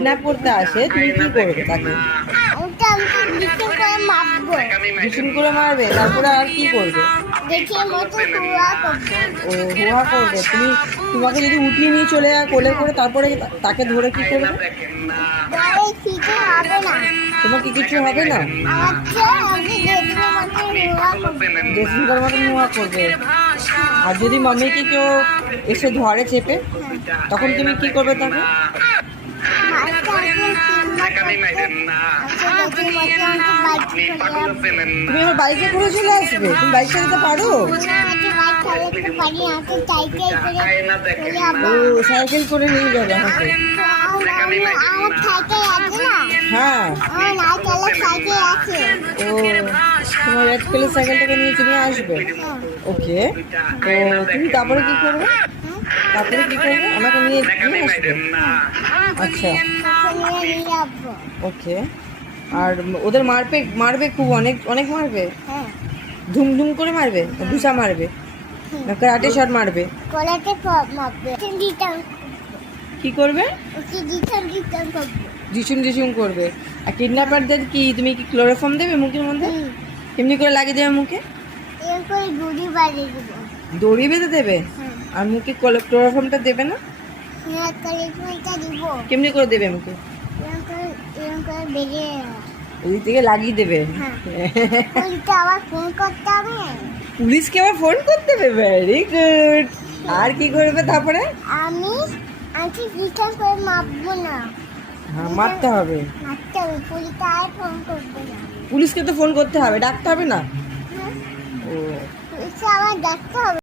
Kidnap করতে আসে তুমি কি করবে তাকে? ওটা আমি ডিস্টার্ব করে মারবো। ভীষণ করে মারবে, তারপরে আর কি করবে? দেখে মতো হুয়া করবো। ও হুয়া করবে। তোমাকে যদি উঠিয়ে নিয়ে চলে যায় কোলে করে, তারপরে তাকে ধরে কি করবে? পরে কিছু হবে না। তোমার কি কিছু হবে না? আচ্ছা আমি দেখবো মতো হুয়া করবো। ড্রেসিং করার মতন হুয়া করবে। আর যদি মাম্মিকে কেউ এসে ধরে চেপে, তখন তুমি কি করবে তাকে? মারটা আমি কিডন্যাপ করবো। আচ্ছা দেখি মতো আমাকে বাইক করে তুমি আমার বাইকে করে চলে আসবে? তুমি বাইক চালাতে পারো? বাইক চালাতে পারি না, তো সাইকেল করে চলে যাবো। ও সাইকেল করে নিয়ে যাবে আমাকে? আমার সাইকেল আছে না? হ্যাঁ। আমার লাল কালার সাইকেল আছে। ও তোমার রেড কালার সাইকেলটাকে নিয়ে তুমি আসবে? ওকে। তো তুমি তারপরে কি করবে? তারপরে কি করবে? আমাকে নিয়ে নিয়ে আসবে? আচ্ছা ওখানে নিয়ে যাবো। ওকে। আর ওদের মারবে মারবে খুব, অনেক অনেক মারবে? হ্যাঁ ধুমধুম করে মারবে, ঘুষা মারবে, না কারাটে শট মারবে? কলাতে মারবে। দিতাম কি করবে? ওকে দিতাম করবো। ঝিসুম ঝিসুম করবে। আর কিডন্যাপারদের কি তুমি কি ক্লোরোফর্ম দেবে মুখের মধ্যে? কেমনি করে লাগিয়ে দেবে মুখে? এরকম করে গুড়ি বাড়িয়ে দেবো। দড়ি বেঁধে দেবে? হ্যাঁ আর মুখে ক্লোরোফর্মটা দেবে না? কালিটা দিব। কেমনি করে দেবে মুখে? এরকম করে বেরিয়ে ওই থেকে লাগিয়ে দেবে? হ্যাঁ ওইটা আবার ফোন করতে হবে। পুলিশকে আবার ফোন করতে হবে? Very good. আর কি করবে তারপরে? আমি আজকে চিকেন করে মারবো না। হ্যাঁ মারতে হবে। মারতে হবে, পুলিশকে আর ফোন করবো না। পুলিশকে তো ফোন করতে হবে, ডাকতে হবে না? হ্যাঁ ও পুলিশকে আবার দেখতে হবে।